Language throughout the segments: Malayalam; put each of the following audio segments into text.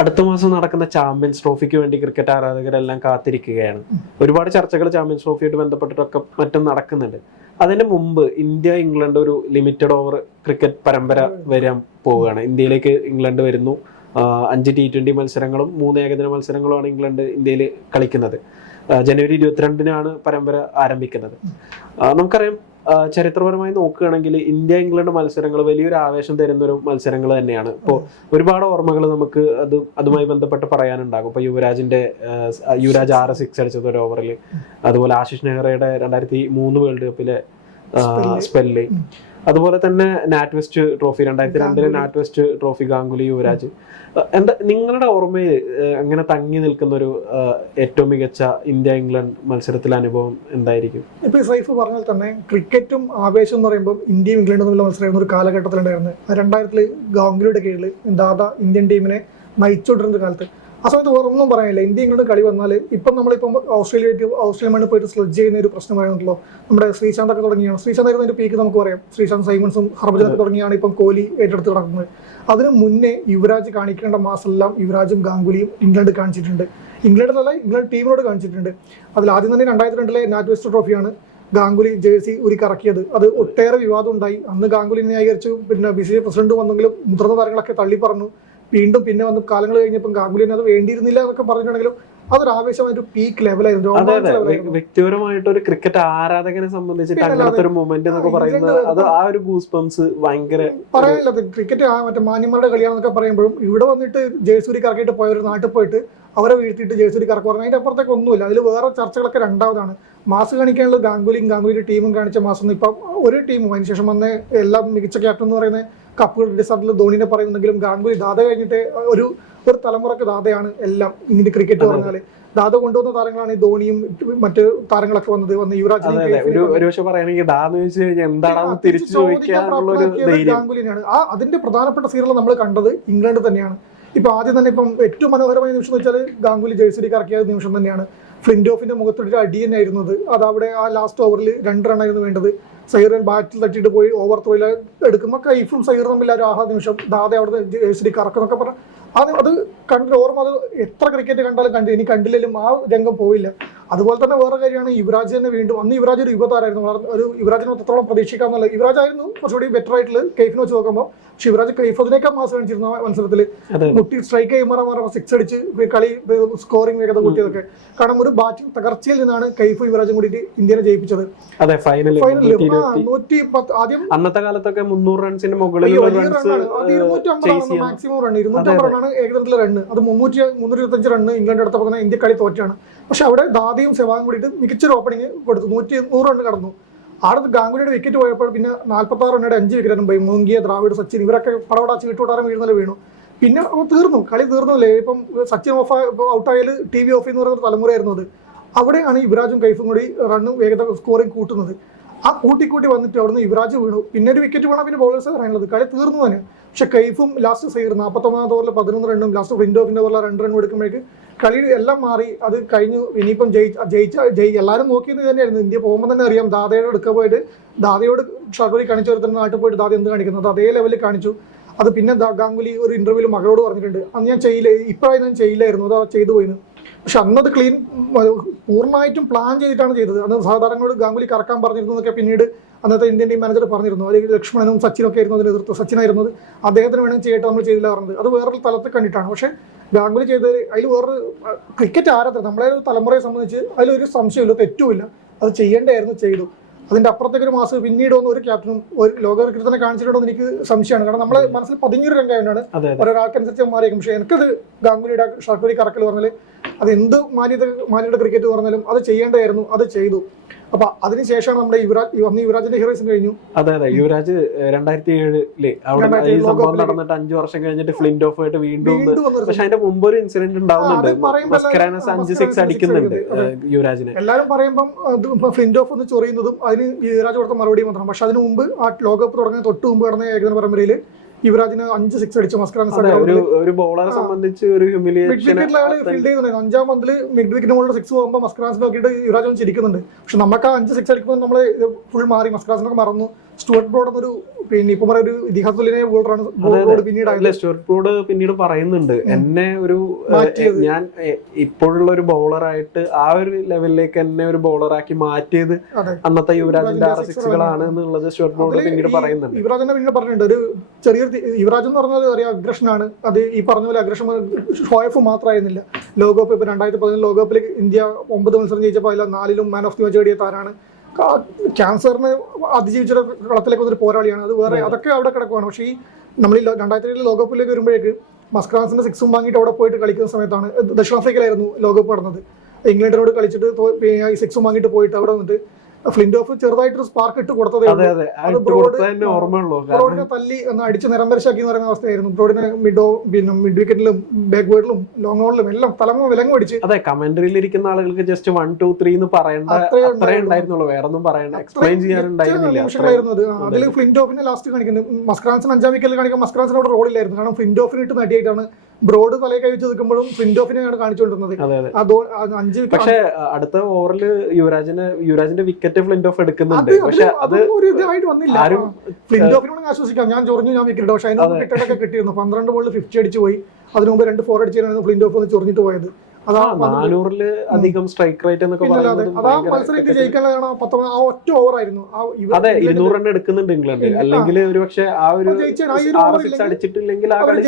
അടുത്ത മാസം നടക്കുന്ന ചാമ്പ്യൻസ് ട്രോഫിക്ക് വേണ്ടി ക്രിക്കറ്റ് ആരാധകരെല്ലാം കാത്തിരിക്കുകയാണ്. ഒരുപാട് ചർച്ചകൾ ചാമ്പ്യൻസ് ട്രോഫിയായിട്ട് ബന്ധപ്പെട്ടിട്ടൊക്കെ മറ്റും നടക്കുന്നുണ്ട്. അതിന് മുമ്പ് ഇന്ത്യ ഇംഗ്ലണ്ട് ഒരു ലിമിറ്റഡ് ഓവർ ക്രിക്കറ്റ് പരമ്പര വരാൻ പോവുകയാണ്. ഇന്ത്യയിലേക്ക് ഇംഗ്ലണ്ട് വരുന്നു. അഞ്ച് ടി ട്വന്റി മത്സരങ്ങളും മൂന്ന് ഏകദിന മത്സരങ്ങളുമാണ് ഇംഗ്ലണ്ട് ഇന്ത്യയിൽ കളിക്കുന്നത്. ജനുവരി ഇരുപത്തിരണ്ടിനാണ് പരമ്പര ആരംഭിക്കുന്നത്. നമുക്കറിയാം ചരിത്രപരമായി നോക്കുകയാണെങ്കിൽ ഇന്ത്യ ഇംഗ്ലണ്ട് മത്സരങ്ങൾ വലിയൊരു ആവേശം തരുന്ന ഒരു മത്സരങ്ങൾ തന്നെയാണ്. ഇപ്പോൾ ഒരുപാട് ഓർമ്മകൾ നമുക്ക് അത് അതുമായി ബന്ധപ്പെട്ട് പറയാനുണ്ടാകും. ഇപ്പൊ യുവരാജിന്റെ യുവരാജ് ആറ് സിക്സ് അടിച്ചത് ഒരു ഓവറിൽ അതുപോലെ ആശിഷ് നെഹ്റയുടെ രണ്ടായിരത്തി മൂന്ന് വേൾഡ് കപ്പിലെ സ്പെല്ല്. അതുപോലെ തന്നെ നാറ്റ് വെസ്റ്റ് ട്രോഫി രണ്ടായിരത്തി രണ്ടിലെ NatWest trophy Ganguly Yuvraj. എന്താ നിങ്ങളുടെ ഓർമ്മയിൽ അങ്ങനെ തങ്ങി നിൽക്കുന്ന ഒരു ഏറ്റവും മികച്ച ഇന്ത്യ ഇംഗ്ലണ്ട് മത്സരത്തിലെ അനുഭവം എന്തായിരിക്കും? ഇപ്പൊ സൈഫ് പറഞ്ഞാൽ തന്നെ ക്രിക്കറ്റും ആവേശം എന്ന് പറയുമ്പോൾ ഇന്ത്യയും ഇംഗ്ലണ്ടും തമ്മിലുള്ള മത്സരമായിരുന്നു ഒരു കാലഘട്ടത്തിലുണ്ടായിരുന്നത് രണ്ടായിരത്തിൽ ഗാംഗുലിയുടെ കീഴിൽ ദാദ ഇന്ത്യൻ ടീമിനെ നയിച്ചുകൊണ്ടിരുന്ന കാലത്ത് ആ സമയത്ത് വേറെ ഒന്നും പറയാനില്ല. ഇന്ത്യ ഇംഗ്ലണ്ട് കളി വന്നാൽ ഇപ്പം നമ്മളിപ്പം ഓസ്ട്രേലിയയ്ക്ക് ഓസ്ട്രേലിയ മണ്ണിൽ പോയിട്ട് സ്ലെഡ്ജ് ചെയ്യുന്ന ഒരു പ്രശ്നം പറയുന്നുണ്ടല്ലോ നമ്മുടെ ശ്രീശാന്ത് ഒക്കെ തുടങ്ങിയാണ്. ശ്രീശാന്ത് ഒക്കെ അതിന്റെ പീക്ക് നമുക്ക് പറയാം. ശ്രീശാന്ത് സൈമൺസും ഹർഭജനൊക്കെ തുടങ്ങിയാണ് ഇപ്പം കോഹ്ലി ഏറ്റെടുത്ത് നടക്കുന്നത്. അതിന് മുന്നേ യുവരാജ് കാണിക്കേണ്ട മാസമെല്ലാം യുവരാജും ഗാംഗുലിയും ഇംഗ്ലണ്ട് കാണിച്ചിട്ടുണ്ട്. ഇംഗ്ലണ്ടിലല്ല ഇംഗ്ലണ്ട് ടീമിനോട് കാണിച്ചിട്ടുണ്ട്. അതിൽ ആദ്യം തന്നെ രണ്ടായിരത്തി രണ്ടിലെ നാറ്റ് വെസ്റ്റ് ട്രോഫിയാണ് ഗാംഗുലി ജേഴ്സി ഒരു കറക്കിയത്. അത് ഒട്ടേറെ വിവാദം ഉണ്ടായി. അന്ന് ഗാംഗുലി ന്യായീകരിച്ചു. പിന്നെ ബി സി സി പ്രസിഡന്റ് വന്നെങ്കിലും മുതിർന്ന താരങ്ങളൊക്കെ തള്ളി പറഞ്ഞു. വീണ്ടും പിന്നെ വന്ന് കാലങ്ങൾ കഴിഞ്ഞപ്പോൾ ഗാംഗുലിന് അത് വേണ്ടിയിരുന്നില്ല എന്നൊക്കെ പറഞ്ഞിട്ടുണ്ടെങ്കിലും അതൊരു ആവേശമായ പീക്ക് ലെവലായിരുന്നു വ്യക്തിപരമായിട്ട് ഒരു ക്രിക്കറ്റ് ആരാധകനെ സംബന്ധിച്ചിട്ട് അങ്ങനത്തെ ഒരു മൊമെന്റ് എന്നൊക്കെ പറയുന്നത് അത് ആ ഒരു ഗൂസ് പംസ് ഭയങ്കര പറയാനില്ല. ക്രിക്കറ്റ് മറ്റേ മാന്യന്മാരുടെ കളിയാണെന്നൊക്കെ പറയുമ്പോഴും ഇവിടെ വന്നിട്ട് ജയസൂരി കറക്കിയിട്ട് ഒരു നാട്ടിൽ പോയിട്ട് അവരെ വീഴ്ത്തിയിട്ട് ജയസൂരി കറക്ക് പറഞ്ഞു അതിന്റെ അപ്പുറത്തേക്ക് ഒന്നുമില്ല. അതിൽ വേറെ ചർച്ചകളൊക്കെ രണ്ടാമതാണ്. മാസ് കാണിക്കാനുള്ള ഗാംഗുലിയും ഗാംഗുലിയുടെ ടീമും കാണിച്ച മാസം ഇപ്പം ഒരു ടീമും അതിനുശേഷം വന്ന എല്ലാം മികച്ച ക്യാപ്റ്റൻ എന്ന് പറയുന്ന കപ്പുകൾ ഡിസാർട്ടിൽ ധോണിനെ പറയുന്നെങ്കിലും ഗാംഗുലി ദാദ കഴിഞ്ഞിട്ട് ഒരു ഒരു തലമുറയ്ക്ക് ദാദയാണ് എല്ലാം ഇങ്ങനെ ക്രിക്കറ്റ് പറഞ്ഞാൽ. ദാദ കൊണ്ടുവന്ന താരങ്ങളാണ് ഈ ധോണിയും മറ്റ് താരങ്ങളൊക്കെ വന്നത് വന്ന് യുവരാജ് പറയുകയാണെങ്കിൽ ഗാംഗുലിനെയാണ്. ആ അതിന്റെ പ്രധാനപ്പെട്ട സീരിയൽ നമ്മൾ കണ്ടത് ഇംഗ്ലണ്ട് തന്നെയാണ്. ഇപ്പൊ ആദ്യം തന്നെ ഇപ്പം ഏറ്റവും മനോഹരമായ നിമിഷം എന്ന് വെച്ചാൽ ഗാംഗുലി ജേഴ്സി കറക്കിയ നിമിഷം തന്നെയാണ്. ഫ്ലിൻഡ് ഓഫിന്റെ മുഖത്തൊരു അടി തന്നെയായിരുന്നത് അത്. അവിടെ ആ ലാസ്റ്റ് ഓവറിൽ രണ്ട് റണ്ണായിരുന്നു വേണ്ടത്. സൈറൻ ബാറ്റിൽ തട്ടിയിട്ട് പോയി ഓവർ ത്രോയിൽ എടുക്കുമ്പോൾ കൈഫും സൈറും തമ്മിൽ ഒരു ആഹാ നിമിഷം. ദാതെ അവിടെ ജേഴ്സി കറക്കുന്നൊക്കെ പറഞ്ഞ. അത് അത് കണ്ടിട്ട് ഓർമ്മ. അത് എത്ര ക്രിക്കറ്റ് കണ്ടാലും കണ്ടു ഇനി കണ്ടില്ലെങ്കിലും ആ രംഗം പോയില്ല അതുപോലെ തന്നെ വേറെ കാര്യമാണ് യുവരാജ് തന്നെ വീണ്ടും അന്ന് യുവരാജ് ഒരു യുവതാരായിരുന്നു. വളർന്ന- ഒരു യുവരാജിനെ എത്രത്തോളം പ്രതീക്ഷിക്കാന്നുള്ള യുവരാജ് ആയിരുന്നു കുറച്ചുകൂടി ബെറ്റർ ആയിട്ടുള്ള കൈഫിനെ വെച്ച് നോക്കുമ്പോൾ പക്ഷെ യുവരാജ് അതിനേക്കാൾ മാസം കഴിഞ്ഞിരുന്ന ആ മത്സരത്തിൽ മുട്ടി സ്ട്രൈക്ക് ചെയ്യുമ്പോൾ സിക്സ് അടിച്ച് കളി സ്കോറിംഗ് വേഗത കൂട്ടിയതൊക്കെ കാരണം ഒരു ബാറ്റിംഗ് തകർച്ചയിൽ നിന്നാണ് കൈഫ് യുവരാജും കൂടിയിട്ട് ഇന്ത്യനെ ജയിപ്പിച്ചത്. അതെ ഫൈനലിൽ നൂറ്റി പത്ത് ആദ്യം അന്നത്തെ കാലത്തൊക്കെ മുന്നൂറ് റൺസിന്റെ മുകളിൽ മാക്സിമം റൺ ഇരുന്നൂറ്റമ്പത് റണ്ണാണ് ഏകദിനത്തിലെ റണ്ണ് അത് മുന്നൂറ്റി മുന്നൂറ്റി ഇരുപത്തഞ്ച് റണ്ണ് ഇംഗ്ലണ്ട് എടുത്തപ്പോൾ ഇന്ത്യ കളി തോറ്റാണ്. പക്ഷെ അവിടെ ദാദിയും സെവാഗും കൂടിയിട്ട് മികച്ചൊരു ഓപ്പണിംഗ് കൊടുത്തു. നൂറ്റി നൂറ് റണ്ണ് കടന്നു. അവിടെ ഗാംഗുലിയുടെ വിക്കറ്റ് പോയപ്പോൾ പിന്നെ നാൽപ്പത്തി ആറ് റണ്ണയുടെ അഞ്ച് വിക്കറ്റ് പോയി മുങ്കിയ ദ്രാവിഡ് സച്ചിൻ ഇവരൊക്കെ പടവടാച്ച് ചീട്ടുകൊട്ടാരം വീഴുന്നതിൽ വീണു. പിന്നെ തീർന്നു. കളി തീർന്നില്ലേ ഇപ്പം സച്ചിൻ ഓഫ് ഔട്ടായാൽ ടി വി ഓഫ് എന്ന് പറയുന്ന തലമുറയായിരുന്നു അത്. അവിടെയാണ് യുവരാജും കൈഫും കൂടി റണ്ണും വേഗത സ്കോറിംഗ് കൂട്ടുന്നത്. ആ കൂട്ടി കൂട്ടി വന്നിട്ട് അവിടുന്ന് യുവരാജ് വീണു. പിന്നെ ഒരു വിക്കറ്റ് വീണാൽ പിന്നെ ബോളേഴ്സ് പറയാനുള്ളത്. കളി തീർന്നു തന്നെ. പക്ഷെ കൈഫും ലാസ്റ്റ് സൈർ നാൽപ്പത്തൊമ്പതാം ഓവറിൽ പതിനൊന്ന് റണ്ണും ലാസ്റ്റ് വിൻഡോ പിന്നെ ഓവറിൽ രണ്ട് റണ്ണും എടുക്കുമ്പോഴേക്ക് കളി എല്ലാം മാറി. അത് കഴിഞ്ഞു. ഇനിയിപ്പം ജയിച്ച ജയിച്ച ജയി എല്ലാവരും നോക്കിയത് തന്നെയായിരുന്നു. ഇന്ത്യ പോകുമ്പോൾ തന്നെ അറിയാം. ദാദയുടെ എടുക്കാൻ പോയിട്ട് ദാദയോട് ഷർവരി കാണിച്ചു വരുത്തുന്ന നാട്ടിൽ പോയിട്ട് ദാദ എന്ത് കാണിക്കുന്നത് അതേ ലെവലിൽ കാണിച്ചു. അത് പിന്നെ ഗാംഗുലി ഒരു ഇന്റർവ്യൂവിൽ മകളോട് പറഞ്ഞിട്ടുണ്ട്. അന്ന് ഞാൻ ചെയ്യില്ല ഇപ്പോഴായി ഞാൻ ചെയ്യില്ലായിരുന്നു. അത് ചെയ്തു പോയിന്ന്. പക്ഷെ അന്നത് ക്ലീൻ പൂർണമായിട്ടും പ്ലാൻ ചെയ്തിട്ടാണ് ചെയ്തത്. അന്ന് സാധാരണയോട് ഗാംഗുലി കറക്കാൻ പറഞ്ഞിരുന്നു എന്നൊക്കെ പിന്നീട് അന്നത്തെ ഇന്ത്യൻ ടീം മാനേജർ പറഞ്ഞിരുന്നു. അല്ലെങ്കിൽ ലക്ഷ്മണനും സച്ചിനും ഒക്കെ ആയിരുന്നു അതിന് എതിർത്ത് സച്ചിനായിരുന്നത്. അദ്ദേഹത്തിന് വേണമെങ്കിൽ ചെയ്യട്ടെ നമ്മൾ ചെയ്തില്ല പറഞ്ഞത് അത് വേറൊരു തലത്തിൽ കണ്ടിട്ടാണ്. പക്ഷേ ഗാംഗുലി ചെയ്തത് അതിൽ വേറൊരു ക്രിക്കറ്റ് ആരാധന നമ്മളെ ഒരു തലമുറയെ സംബന്ധിച്ച് അതിലൊരു സംശയമില്ല തെറ്റുമില്ല. അത് ചെയ്യേണ്ടതായിരുന്നു ചെയ്തു. അതിന്റെ അപ്പുറത്തേക്ക് ഒരു മാസം പിന്നീട് വന്ന ഒരു ക്യാപ്റ്റനും ഒരു ലോക ക്രിക്കറ്റിനെ കാണിച്ചിട്ടുണ്ടോ എന്ന് എനിക്ക് സംശയമാണ്. കാരണം നമ്മളെ മനസ്സിൽ പതിഞ്ഞൊരു അതെ ഒരാൾക്കനുസരിച്ച് മാറിയേക്കും പക്ഷേ എനിക്കത് ഗാംഗുലിയുടെ ഷർട്ടറി കറക്കൽ പറഞ്ഞാൽ അത് എന്ത് മാന്യത മാന്യയുടെ ക്രിക്കറ്റ് പറഞ്ഞാലും അത് ചെയ്യേണ്ടതായിരുന്നു. അത് ചെയ്തു. അപ്പൊ അതിനുശേഷമാണ് നമ്മുടെ യുവരാജ് അന്ന് യുവരാജിന്റെ ഹീറോയിസം കഴിഞ്ഞു. അതെ അതെ. യുവരാജ് രണ്ടായിരത്തി ഏഴിൽ അവിടെ ഈ സംഭവം നടന്നിട്ട് അഞ്ചു വർഷം കഴിഞ്ഞിട്ട് ഫ്ലിന്റ് ഓഫ് ആയിട്ട് വീണ്ടും പക്ഷെ അതിന്റെ മുമ്പ് ഒരു ഇൻസിഡന്റ് ഉണ്ടാവുന്നുണ്ട്. പറയുമ്പോൾ അഞ്ച് സിക്സ് അടിക്കുന്നുണ്ട് യുവരാജിനെ. എല്ലാവരും പറയുമ്പം ഫ്ലിന്റ് ഓഫ് ഒന്ന് ചൊറിയുന്നതും അതിന് യുവരാജ് കൊടുത്ത മറുപടി മാത്രം. പക്ഷെ അതിന് മുമ്പ് ആ ലോകകപ്പ് തുടങ്ങുന്ന തൊട്ട് മുമ്പ് കടന്ന ഏകദിന പരമ്പരയിൽ യുവരാജിന് അഞ്ച് സിക്സ് അടിച്ച് മസ്ക്രാൻസ് അതെ ഒരു ഒരു ബോളറെ സംബന്ധിച്ച് ഒരു ഹ്യൂമിലിയേഷൻ ഫീൽഡ് ചെയ്യുന്നുണ്ട് അഞ്ചാം പന്തിൽ മിഡ് വിക്കറ്റ് മുകളിൽ സിക്സ് പോകുമ്പോൾ മസ്കറാൻസ് നോക്കിയിട്ട് യുവരാജ് ചിരിക്കുന്നുണ്ട്. പക്ഷെ നമുക്ക് ആ അഞ്ച് സിക്സ് അടിക്കുമ്പോൾ നമ്മൾ ഫുൾ മാറി മസ്കറാസിനൊക്കെ മറന്നു. സ്റ്റുവർട്ട് ബ്രോഡ് ഒരു പിന്നെ ഇപ്പൊ പറയൊരു ഒരു ഇതിഹാസ തുല്യനായ ബോളറാണ് ബ്രോഡ് പിന്നീട് സ്റ്റുവർട്ട് ബ്രോഡ് പിന്നീട് പറയുന്നുണ്ട്. എന്നെ ഒരു ഞാൻ ഇപ്പോഴുള്ള ഒരു ബോളറായിട്ട് ആ ഒരു ലെവലിലേക്ക് എന്നെ ഒരു ബോളറാക്കി മാറ്റിയത് അന്നത്തെ യുവരാജിന്റെ യുവരാജിന്റെ ആറ് സിക്സുകളാണ് എന്നുള്ളത് സ്റ്റുവർട്ട് ബ്രോഡ് പിന്നീട് പറയുന്നുണ്ട്. യുവരാജ് തന്നെ പിന്നീട് പറഞ്ഞിട്ടുണ്ട്. ഒരു ചെറിയൊരു യുവരാജ് എന്ന് പറഞ്ഞാൽ അറിയാം അഗ്രഷനാണ്. അത് ഈ പറഞ്ഞ പോലെ അഗ്രഷൻ ഷോയഫ് മാത്രമായിരുന്നില്ല ലോകകപ്പ് ഇപ്പൊ രണ്ടായിരത്തി പതിനൊന്ന് ലോകകപ്പിൽ ഇന്ത്യ ഒമ്പത് മത്സരം ജയിച്ചപ്പോൾ അതിൽ നാലിലും മാൻ ഓഫ് ദി മാച്ച് നേടിയ താരാണ്. ക്യാൻസറിന് അതിജീവിച്ചൊരു കളത്തിലേക്ക് വന്നൊരു പോരാളിയാണ്. അത് വേറെ അതൊക്കെ അവിടെ കിടക്കുവാണ്. പക്ഷേ ഈ നമ്മൾ ഈ രണ്ടായിരത്തി ഏഴിൽ ലോകകപ്പിലേക്ക് വരുമ്പോഴേക്ക് മസ്ക്രാൻസിന്റെ സിക്സും വാങ്ങിയിട്ട് അവിടെ പോയിട്ട് കളിക്കുന്ന സമയത്താണ് ദക്ഷിണാഫ്രിക്കയിലായിരുന്നു ലോകകപ്പ് നടന്നത്. ഇംഗ്ലണ്ടിനോട് കളിച്ചിട്ട് സിക്സും വാങ്ങിയിട്ട് പോയിട്ട് അവിടെ വന്നിട്ട് ഫ്ലിന്റ് ഓഫ് ചെറുതായിട്ടൊരു സ്പാർക്ക് ഇട്ട് കൊടുത്തതേ ബ്രോഡിനെ തല്ലി ഒന്ന് അടിച്ച് നിരമ്പരശാക്കി എന്ന് പറയുന്ന അവസ്ഥയായിരുന്നു. ബ്രോഡിനെ ഓ പിന്നെ മിഡ് വിക്കറ്റിലും ബാക്ക് ബോർഡിലും ലോങ് ഓണിലും എല്ലാം തലമോ വിലങ്ങ് അടിച്ച്. അതെ കമന്ററിയിൽ ഇരിക്കുന്ന ആളുകൾക്ക് ജസ്റ്റ് വൺ ടു ത്രീ എന്ന് പറയേണ്ട ഉണ്ടായിരുന്നുള്ളൂ. വേറെ ഒന്നും പറയണ്ട എക്സ്പ്ലെയിൻ ചെയ്യാനുണ്ടായിരുന്നില്ല. അത്. അതിൽ ഫ്ലിന്റ് ഓഫിനെ ലാസ്റ്റ് കാണിക്കുന്നത്. മസ്ക്രാൻസിന് അഞ്ചാം വിക്കറ്റിൽ കാണിക്കാൻ മസ്ക്രാൻസിനോട് റോളില്ലായിരുന്നു. കാരണം ഫ്ലിന്റ് ഓഫിനിട്ട് നടിയായിട്ടാണ് ബ്രോഡ് തലയെ കഴിച്ച് നിൽക്കുമ്പോഴും പ്രിന്റ് ഓഫിനെയാണ് കാണിച്ചുകൊണ്ടിരുന്നത്. അഞ്ച് പക്ഷെ അടുത്ത ഓവറിൽ യുവരാജിന് യുവരാജിന്റെ വിക്കറ്റ് ഫ്ലിന്റ് ഓഫ് എടുക്കുന്നുണ്ട്. പക്ഷെ അത് ഒരു ഇതായിട്ട് വന്നില്ല. ഫ്ലിന്റ് ഓഫിനോട് ആശ്വസിക്കാം. ഞാൻ ചൊറിഞ്ഞു ഞാൻ വിക്കറ്റ് പക്ഷെ അതിനൊക്കെ കിട്ടിയിരുന്നു. പന്ത്രണ്ട് ബോളിൽ ഫിഫ്റ്റി അടിച്ച് പോയി. അതിനുമുമ്പ് രണ്ട് ഫോർ അടിച്ചിരുന്നു ഫ്ലിന്റ് ഓഫ് ഒന്ന് ചൊറിഞ്ഞിട്ട് പോയത്. നാനൂറിൽ അധികം സ്ട്രൈക്ക് റേറ്റ് എന്നൊക്കെ പറയുന്നത് അതാ. മത്സരത്തിൽ ജയിക്കാനുള്ള പത്തൊമ്പത് ആ ഒറ്റ ഓവറായിരുന്നു ആ ഇവ- അതെ ഇരുന്നൂറ് റൺ എടുക്കുന്നുണ്ട് ഇംഗ്ലണ്ട്. അല്ലെങ്കിൽ ഒരു പക്ഷെ ആ ഒരു സിക്സ് അടിച്ചിട്ടില്ലെങ്കിൽ ആ കളി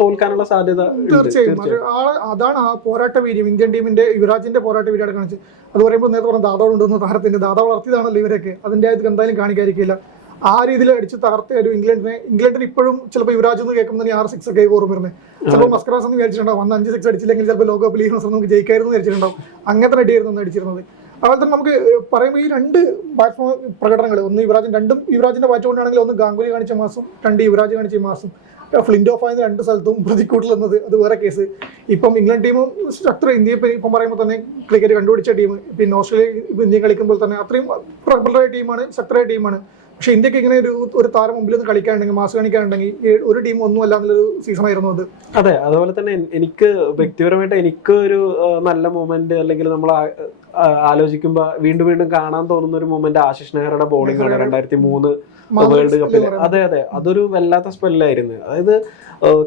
തോൽക്കാനുള്ള സാധ്യത. തീർച്ചയായും. അതാണ് ആ പോരാട്ട വീര്യം. ഇന്ത്യൻ ടീമിന്റെ യുവരാജിന്റെ പോരാട്ട വീര്യാണ് കാണിച്ചത്. അത് പറയുമ്പോൾ നേരത്തെ പറഞ്ഞ ദാദാവ് ഉണ്ടെന്ന് താരത്തിന്റെ ദാദാവ് വളർത്തിയതാണല്ലോ ഇവരൊക്കെ. അതിന്റെ ആയത് എന്തായാലും കാണിക്കാതിരിക്കില്ല. ആ രീതിയിൽ അടിച്ച് തകർത്ത ഒരു ഇംഗ്ലണ്ടിനെ ഇംഗ്ലണ്ടിന് ഇപ്പോഴും ചിലപ്പോൾ യുവരാജ് എന്ന് കേൾക്കുമ്പോൾ തന്നെ ആറ് സിക്സ് ഒക്കെ ഓർമ്മ വരുന്നത് ചിലപ്പോൾ മസ്കറാസ് എന്ന് വിചാരിച്ചിട്ടുണ്ടാവും. അന്ന് അഞ്ച് സിക്സ് അടിച്ചില്ലെങ്കിൽ ചിലപ്പോൾ ലോകകപ്പ് ലീഗ് മത്സരം നമുക്ക് ജയിക്കായിരുന്നു വിചാരിച്ചിട്ടുണ്ടാവും. അങ്ങനത്തെ അടിയായിരുന്നു അന്ന് അടിച്ചിരുന്നത്. അതുപോലെ തന്നെ നമുക്ക് പറയുമ്പോൾ ഈ രണ്ട് ബാറ്റ്സ്മാൻ പ്രകടനങ്ങൾ ഒന്ന് യുവരാജൻ രണ്ടും യുവരാജിന്റെ ബാറ്റ് കൊണ്ടാണെങ്കിൽ ഒന്ന് ഗാംഗുലി കാണിച്ച മാസം രണ്ട് യുവരാജ് കാണിച്ച മാസം. ഫ്ലിൻഡ് ഓഫ് ആയത് രണ്ട് സ്ഥലത്തും പ്രതിക്കൂട്ടിൽ എന്നത് അത് വേറെ കേസ് ഇപ്പം ഇംഗ്ലണ്ട് ടീമും സ്ട്രക്ചർ ഇന്ത്യ ഇപ്പം പറയുമ്പോൾ തന്നെ ക്രിക്കറ്റ് കണ്ടുപിടിച്ച ടീം പിന്നെ ഓസ്ട്രേലിയ ഇന്ത്യ കളിക്കുമ്പോൾ തന്നെ അത്രയും പ്രബലമായ ടീമാണ് ശക്തരായ ടീമാണ് പക്ഷെ ഇന്ത്യയ്ക്ക് ഇങ്ങനെ ഒരു ഒരു താരം മുമ്പിൽ നിന്ന് കളിക്കാനുണ്ടെങ്കിൽ മാസ് കാണിക്കാനുണ്ടെങ്കിൽ ഒരു ടീം ഒന്നും അല്ല എന്നുള്ളൊരു സീസൺ ആയിരുന്നു അത്. അതെ അതുപോലെ തന്നെ എനിക്ക് വ്യക്തിപരമായിട്ട് എനിക്ക് ഒരു നല്ല മൊമെന്റ് അല്ലെങ്കിൽ നമ്മൾ ആലോചിക്കുമ്പോ വീണ്ടും വീണ്ടും കാണാൻ തോന്നുന്ന ഒരു മൊമെന്റ് ആശിഷ് നെഹ്റയുടെ ബോളിംഗ് ആണ് രണ്ടായിരത്തി മൂന്ന് വേൾഡ് കപ്പിൽ അതെ അതെ. അതൊരു വല്ലാത്ത സ്പെല്ലായിരുന്നു അതായത്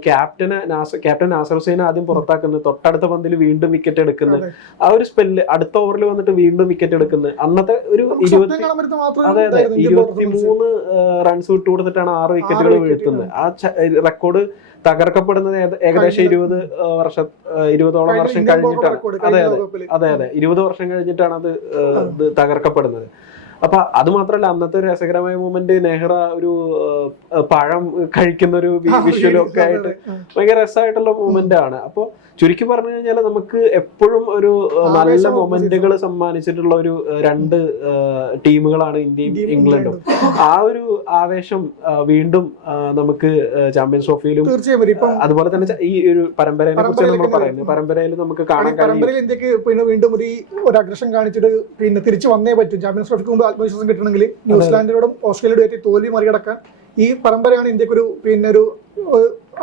ക്യാപ്റ്റന് ക്യാപ്റ്റൻ നാസർ ഹുസൈൻ ആദ്യം പുറത്താക്കുന്നത് തൊട്ടടുത്ത പന്തിൽ വീണ്ടും വിക്കറ്റ് എടുക്കുന്നത്. ആ ഒരു സ്പെല്ല് അടുത്ത ഓവറിൽ വന്നിട്ട് വീണ്ടും വിക്കറ്റ് എടുക്കുന്നത്. അന്നത്തെ ഒരു ഇരുപത്തി അതെ അതെ. ഇരുപത്തി മൂന്ന് റൺസ് വിട്ടു കൊടുത്തിട്ടാണ് ആറ് വിക്കറ്റുകൾ വീഴ്ത്തുന്നത്. ആ റെക്കോർഡ് തകർക്കപ്പെടുന്നത് ഏകദേശം ഇരുപത് വർഷ ഇരുപതോളം വർഷം കഴിഞ്ഞിട്ടാണ്. അതെ അതെ. അതെ അതെ. ഇരുപത് വർഷം കഴിഞ്ഞിട്ടാണ് അത് തകർക്കപ്പെടുന്നത്. അപ്പൊ അത് മാത്രല്ല അന്നത്തെ ഒരു രസകരമായ മൂമെന്റ് നെഹ്റ ഒരു പഴം കഴിക്കുന്ന ഒരു വിഷ്വലൊക്കെ ആയിട്ട്. ഭയങ്കര രസമായിട്ടുള്ള മൂമെന്റ് ആണ്. അപ്പൊ ചുരുക്കി പറഞ്ഞു കഴിഞ്ഞാൽ നമുക്ക് എപ്പോഴും ഒരു നല്ല മൊമെന്റുകൾ സമ്മാനിച്ചിട്ടുള്ള ഒരു രണ്ട് ടീമുകളാണ് ഇന്ത്യയും ഇംഗ്ലണ്ടും. ആ ഒരു ആവേശം വീണ്ടും നമുക്ക് ചാമ്പ്യൻസ് ട്രോഫിയിലും അതുപോലെ തന്നെ ഈ ഒരു പരമ്പരയെ കുറിച്ച് നമ്മൾ പറയുന്നത്. പരമ്പരയിൽ നമുക്ക് കാണാൻ കഴിയും. ഇന്ത്യയ്ക്ക് പിന്നെ വീണ്ടും ഒരു ഒരു അഗ്രഷൻ കാണിച്ചിട്ട് പിന്നെ തിരിച്ചു വന്നേ പറ്റും. ചാമ്പ്യൻസ് ട്രോഫിക്ക് മുമ്പ് ആത്മവിശ്വാസം കിട്ടണമെങ്കിൽ ന്യൂസിലാൻഡിനോടും ഓസ്ട്രേലിയയോടും ഏറ്റവും തോൽവി മറികടക്കാൻ ഈ പരമ്പരയാണ് ഇന്ത്യയ്ക്ക് ഒരു പിന്നെ ഒരു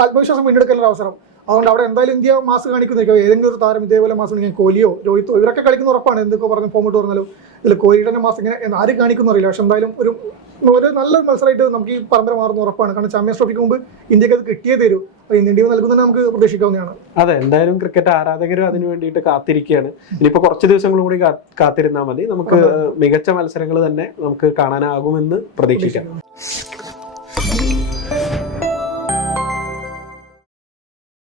ആത്മവിശ്വാസം വീണ്ടെടുക്കാനുള്ള അവസരം. അതുകൊണ്ട് അവിടെ എന്തായാലും ഇന്ത്യ മാസ് കാണിക്കുന്നില്ല ഏതെങ്കിലും ഒരു താരം ഇതേപോലെ മാസം ഇങ്ങനെ കോലിയോ രോഹിത്തോ ഇവരൊക്കെ കളിക്കുന്ന ഉറപ്പാണ്. എന്തൊക്കെ പറഞ്ഞ് ഫോമിട്ട് പറഞ്ഞാലും ഇതിൽ കോഹ്ലിയുടെ മാസം ഇങ്ങനെ ആര് കാണിക്കുന്നു അറിയില്ല. പക്ഷെ എന്തായാലും ഒരു ഒരു നല്ല മത്സരമായിട്ട് നമുക്ക് ഈ പരമ്പര മാറുന്ന ഉറപ്പാണ്. കാരണം ചാമ്പ്യൻസ് ട്രോഫിക്ക് മുമ്പ് ഇന്ത്യയ്ക്ക് അത് കിട്ടിയേ തരൂ ഇന്ത്യൻ ടീം നമുക്ക് പ്രതീക്ഷിക്കാവുന്നതാണ്. അതെ എന്തായാലും ക്രിക്കറ്റ് ആരാധകരും അതിനു വേണ്ടിയിട്ട് കാത്തിരിക്കുകയാണ്. ഇനിയിപ്പോ കുറച്ച് ദിവസങ്ങൾ കൂടി കാത്തിരുന്നാൽ മതി. നമുക്ക് മികച്ച മത്സരങ്ങൾ തന്നെ നമുക്ക് കാണാനാകുമെന്ന് പ്രതീക്ഷിക്കാം.